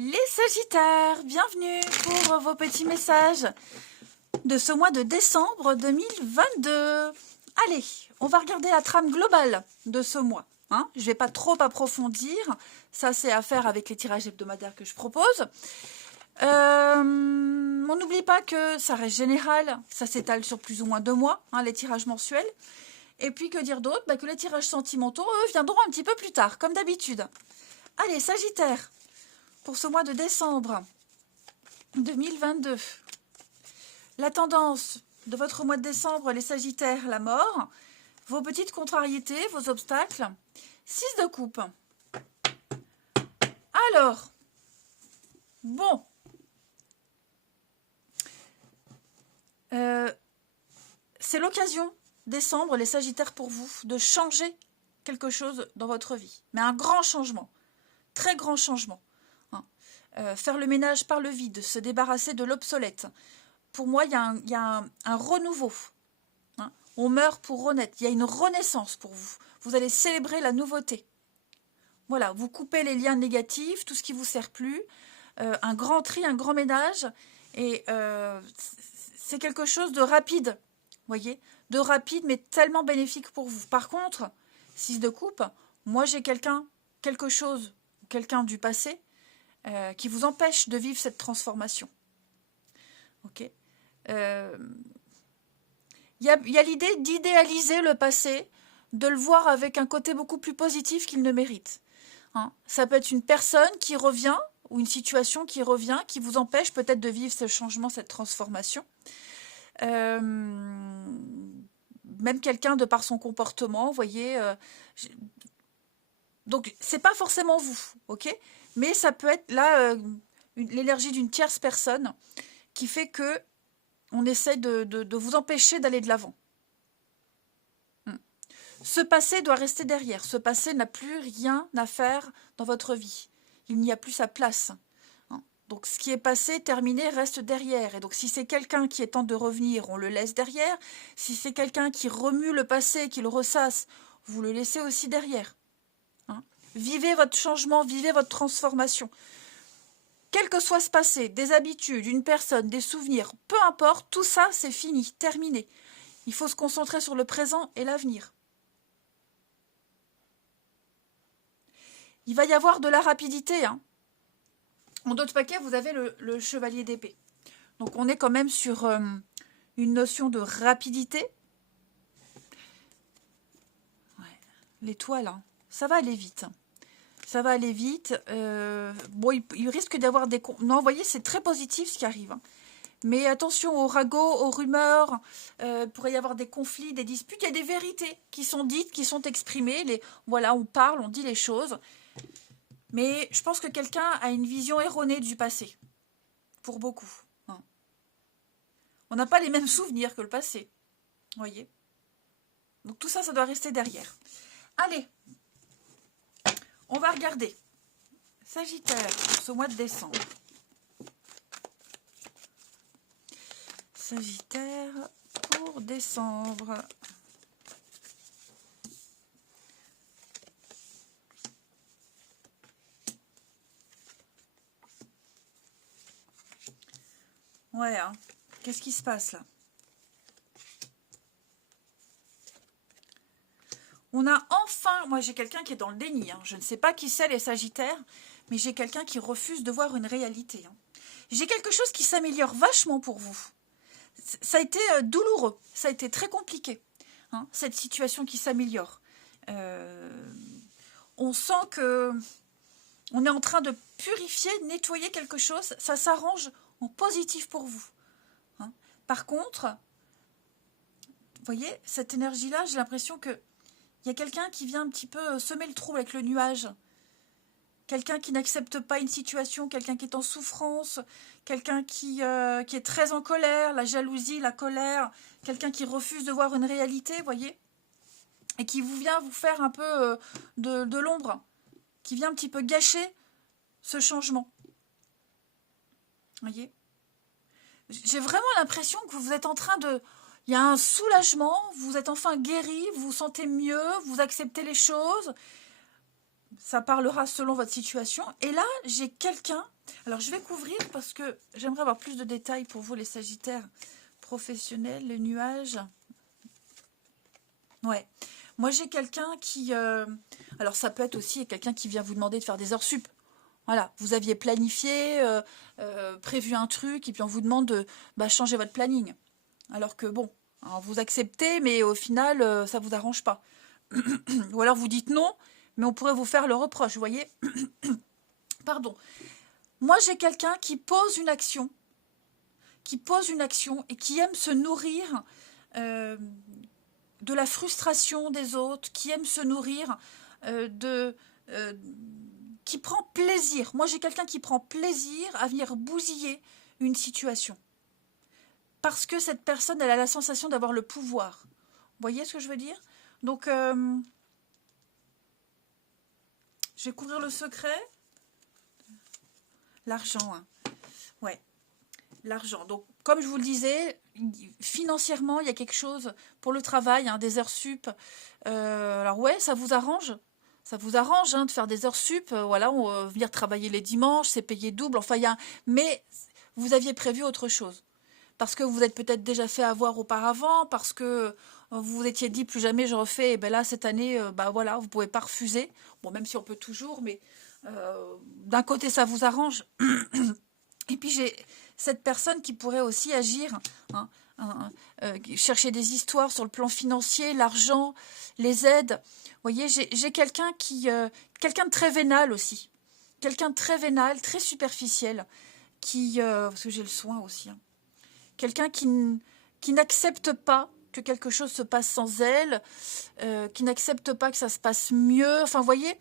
Les Sagittaires, bienvenue pour vos petits messages de ce mois de décembre 2022. Allez, on va regarder la trame globale de ce mois. Hein, je ne vais pas trop approfondir, ça c'est à faire avec les tirages hebdomadaires que je propose. On n'oublie pas que ça reste général, ça s'étale sur plus ou moins 2 mois, hein, les tirages mensuels. Et puis que dire d'autre, que les tirages sentimentaux, eux, viendront un petit peu plus tard, comme d'habitude. Allez, Sagittaire, pour ce mois de décembre 2022. La tendance de votre mois de décembre, les Sagittaires, la mort. Vos petites contrariétés, vos obstacles. 6 de coupe. Alors, bon. C'est l'occasion, décembre, les Sagittaires, pour vous, de changer quelque chose dans votre vie. Mais un grand changement. Très grand changement. Faire le ménage par le vide, se débarrasser de l'obsolète. Pour moi, il y a un renouveau. Hein. On meurt pour renaître. Il y a une renaissance pour vous. Vous allez célébrer la nouveauté. Voilà, vous coupez les liens négatifs, tout ce qui ne vous sert plus. Un grand tri, un grand ménage. Et c'est quelque chose de rapide. Voyez, de rapide, mais tellement bénéfique pour vous. Par contre, 6 de coupe, moi j'ai quelque chose, quelqu'un du passé, qui vous empêche de vivre cette transformation. Ok. Il y a l'idée d'idéaliser le passé, de le voir avec un côté beaucoup plus positif qu'il ne mérite. Hein. Ça peut être une personne qui revient, ou une situation qui revient, qui vous empêche peut-être de vivre ce changement, cette transformation. Même quelqu'un de par son comportement, vous voyez. Donc, c'est pas forcément vous, ok? Mais ça peut être là l'énergie d'une tierce personne qui fait que on essaie de vous empêcher d'aller de l'avant. Ce passé doit rester derrière. Ce passé n'a plus rien à faire dans votre vie. Il n'y a plus sa place. Donc, ce qui est passé, terminé, reste derrière. Et donc, si c'est quelqu'un qui est temps de revenir, on le laisse derrière. Si c'est quelqu'un qui remue le passé, qui le ressasse, vous le laissez aussi derrière. Vivez votre changement, vivez votre transformation. Quel que soit ce passé, des habitudes, une personne, des souvenirs, peu importe, tout ça, c'est fini, terminé. Il faut se concentrer sur le présent et l'avenir. Il va y avoir de la rapidité. En d'autres paquets, vous avez le chevalier d'épée. Donc, on est quand même sur une notion de rapidité. Ouais. L'étoile, ça va aller vite. Ça va aller vite. Bon, il risque d'avoir des... Non, vous voyez, c'est très positif ce qui arrive. Mais attention aux ragots, aux rumeurs. Il pourrait y avoir des conflits, des disputes. Il y a des vérités qui sont dites, qui sont exprimées. Voilà, on parle, on dit les choses. Mais je pense que quelqu'un a une vision erronée du passé. Pour beaucoup. On n'a pas les mêmes souvenirs que le passé. Vous voyez? Donc tout ça, ça doit rester derrière. Allez, on va regarder. Sagittaire, pour ce mois de décembre. Sagittaire, pour décembre. Ouais, qu'est-ce qui se passe là? On a enfin... Moi, j'ai quelqu'un qui est dans le déni. Je ne sais pas qui c'est, les Sagittaires, mais j'ai quelqu'un qui refuse de voir une réalité. J'ai quelque chose qui s'améliore vachement pour vous. Ça a été douloureux. Ça a été très compliqué, cette situation qui s'améliore. On sent que on est en train de purifier, nettoyer quelque chose. Ça s'arrange en positif pour vous. Par contre, vous voyez, cette énergie-là, j'ai l'impression que il y a quelqu'un qui vient un petit peu semer le trou avec le nuage. Quelqu'un qui n'accepte pas une situation, quelqu'un qui est en souffrance, quelqu'un qui est très en colère, la jalousie, la colère, quelqu'un qui refuse de voir une réalité, vous voyez, et qui vient vous faire un peu de l'ombre, qui vient un petit peu gâcher ce changement. Vous voyez, j'ai vraiment l'impression que vous êtes en train de... Il y a un soulagement, vous êtes enfin guéri, vous vous sentez mieux, vous acceptez les choses. Ça parlera selon votre situation. Et là, j'ai quelqu'un... Alors, je vais couvrir parce que j'aimerais avoir plus de détails pour vous, les Sagittaires professionnels, les nuages. Ouais. Moi, j'ai quelqu'un qui... Alors, ça peut être aussi quelqu'un qui vient vous demander de faire des heures sup. Voilà, vous aviez planifié, prévu un truc, et puis on vous demande de changer votre planning. Alors que bon, hein, vous acceptez, mais au final, ça vous arrange pas. Ou alors vous dites non, mais on pourrait vous faire le reproche, vous voyez. Pardon. Moi, j'ai quelqu'un qui pose une action, et qui aime se nourrir de la frustration des autres, qui aime se nourrir qui prend plaisir. Moi, j'ai quelqu'un qui prend plaisir à venir bousiller une situation. Parce que cette personne, elle a la sensation d'avoir le pouvoir. Vous voyez ce que je veux dire? Donc, je vais couvrir le secret. L'argent, hein. Ouais, l'argent. Donc, comme je vous le disais, financièrement, il y a quelque chose pour le travail, hein, des heures sup. Alors ouais, ça vous arrange. Ça vous arrange hein, de faire des heures sup. Voilà, venir travailler les dimanches, c'est payé double. Enfin, mais vous aviez prévu autre chose. Parce que vous êtes peut-être déjà fait avoir auparavant, parce que vous vous étiez dit plus jamais je refais. Et ben là, cette année, voilà, vous ne pouvez pas refuser. Bon, même si on peut toujours, mais d'un côté, ça vous arrange. Et puis, j'ai cette personne qui pourrait aussi agir, hein, chercher des histoires sur le plan financier, l'argent, les aides. Vous voyez, j'ai quelqu'un quelqu'un de très vénal aussi. Quelqu'un de très vénal, très superficiel, parce que j'ai le soin aussi. Hein. Quelqu'un qui n'accepte pas que quelque chose se passe sans elle, qui n'accepte pas que ça se passe mieux. Enfin, vous voyez,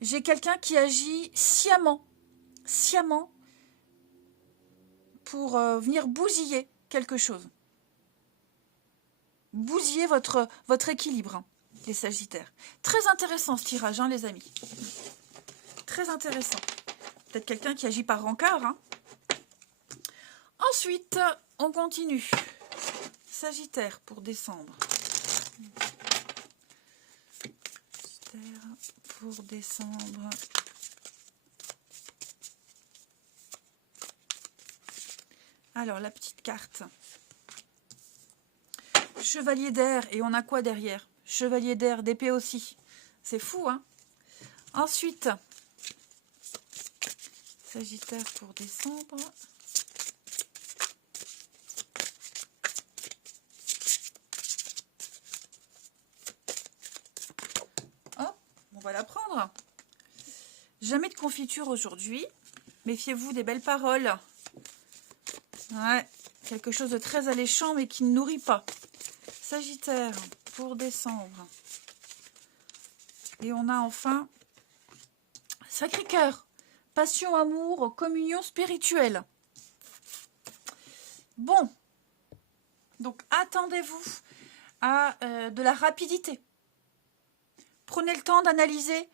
j'ai quelqu'un qui agit sciemment pour venir bousiller quelque chose. Bousiller votre équilibre, hein, les Sagittaires. Très intéressant ce tirage, hein, les amis. Très intéressant. Peut-être quelqu'un qui agit par rancœur. Hein. Ensuite, on continue. Sagittaire pour décembre. Sagittaire pour décembre. Alors, la petite carte. Chevalier d'air. Et on a quoi derrière? Chevalier d'air, d'épée aussi. C'est fou, hein? Ensuite, Sagittaire pour décembre. Hop, on va la prendre. Jamais de confiture aujourd'hui. Méfiez-vous des belles paroles. Ouais, quelque chose de très alléchant mais qui ne nourrit pas. Sagittaire pour décembre. Et on a enfin Sacré-Cœur. Passion, amour, communion spirituelle. Bon. Donc, attendez-vous à de la rapidité. Prenez le temps d'analyser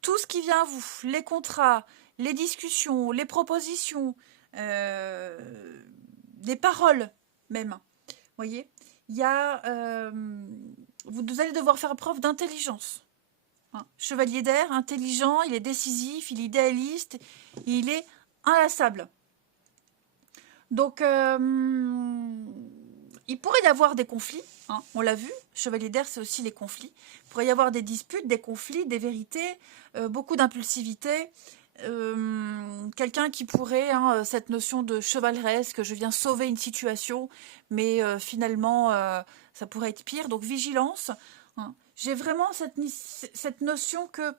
tout ce qui vient à vous. Les contrats, les discussions, les propositions, des paroles même. Vous voyez, il y a, vous allez devoir faire preuve d'intelligence. Hein. Chevalier d'air, intelligent, il est décisif, il est idéaliste, il est inlassable. Donc, il pourrait y avoir des conflits, hein, on l'a vu, Chevalier d'air, c'est aussi les conflits. Il pourrait y avoir des disputes, des conflits, des vérités, beaucoup d'impulsivité. Quelqu'un qui pourrait, hein, cette notion de chevaleresque, je viens sauver une situation, mais finalement, ça pourrait être pire. Donc, vigilance. Hein. J'ai vraiment cette notion que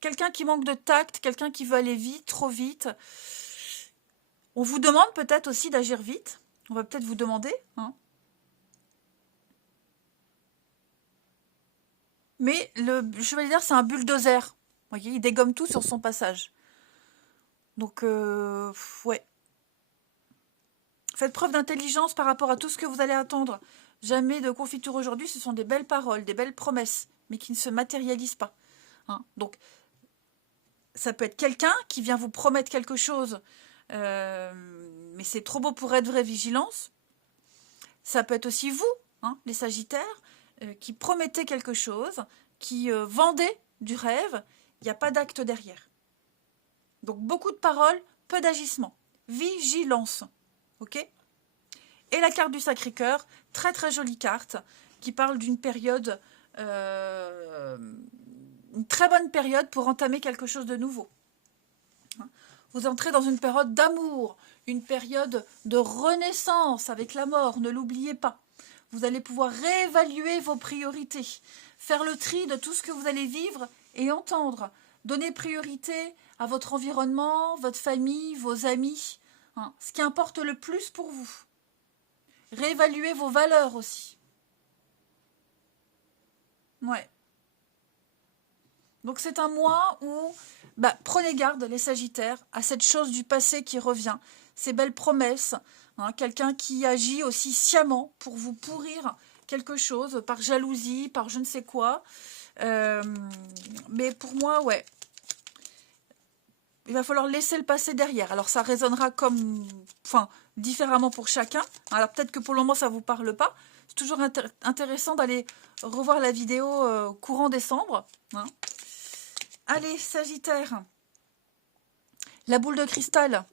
quelqu'un qui manque de tact, quelqu'un qui veut aller vite, trop vite. On vous demande peut-être aussi d'agir vite. On va peut-être vous demander. Hein. Mais le chevalier d'air, c'est un bulldozer. Vous voyez, il dégomme tout sur son passage. Donc, ouais. Faites preuve d'intelligence par rapport à tout ce que vous allez attendre. Jamais de confiture aujourd'hui, ce sont des belles paroles, des belles promesses, mais qui ne se matérialisent pas. Hein. Donc, ça peut être quelqu'un qui vient vous promettre quelque chose, mais c'est trop beau pour être vraie vigilance. Ça peut être aussi vous, hein, les Sagittaires, qui promettez quelque chose, qui vendez du rêve, il n'y a pas d'acte derrière. Donc beaucoup de paroles, peu d'agissement. Vigilance. Ok? Et la carte du Sacré-Cœur, très très jolie carte, qui parle d'une période, une très bonne période pour entamer quelque chose de nouveau. Vous entrez dans une période d'amour, une période de renaissance avec la mort, ne l'oubliez pas. Vous allez pouvoir réévaluer vos priorités, faire le tri de tout ce que vous allez vivre et entendre. Donner priorité à votre environnement, votre famille, vos amis, ce qui importe le plus pour vous. Réévaluer vos valeurs aussi. Ouais. Donc c'est un mois où prenez garde, les Sagittaires, à cette chose du passé qui revient, ces belles promesses, quelqu'un qui agit aussi sciemment pour vous pourrir quelque chose, par jalousie, par je ne sais quoi. Mais pour moi, ouais, il va falloir laisser le passé derrière. Alors ça résonnera différemment pour chacun. Alors peut-être que pour le moment ça ne vous parle pas. C'est toujours intéressant d'aller revoir la vidéo courant décembre. Allez, Sagittaire, la boule de cristal.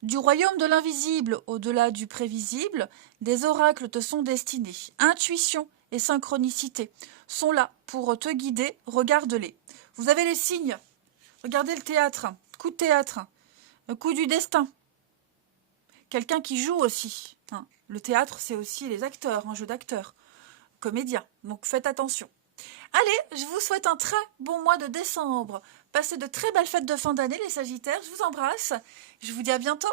Du royaume de l'invisible, au-delà du prévisible, des oracles te sont destinés. Intuition et synchronicité sont là pour te guider, regarde-les. Vous avez les signes. Regardez le théâtre, coup de théâtre, coup du destin. Quelqu'un qui joue aussi. Le théâtre, c'est aussi les acteurs, un jeu d'acteurs, comédiens. Donc faites attention. Allez, je vous souhaite un très bon mois de décembre. Passez de très belles fêtes de fin d'année, les Sagittaires. Je vous embrasse. Je vous dis à bientôt.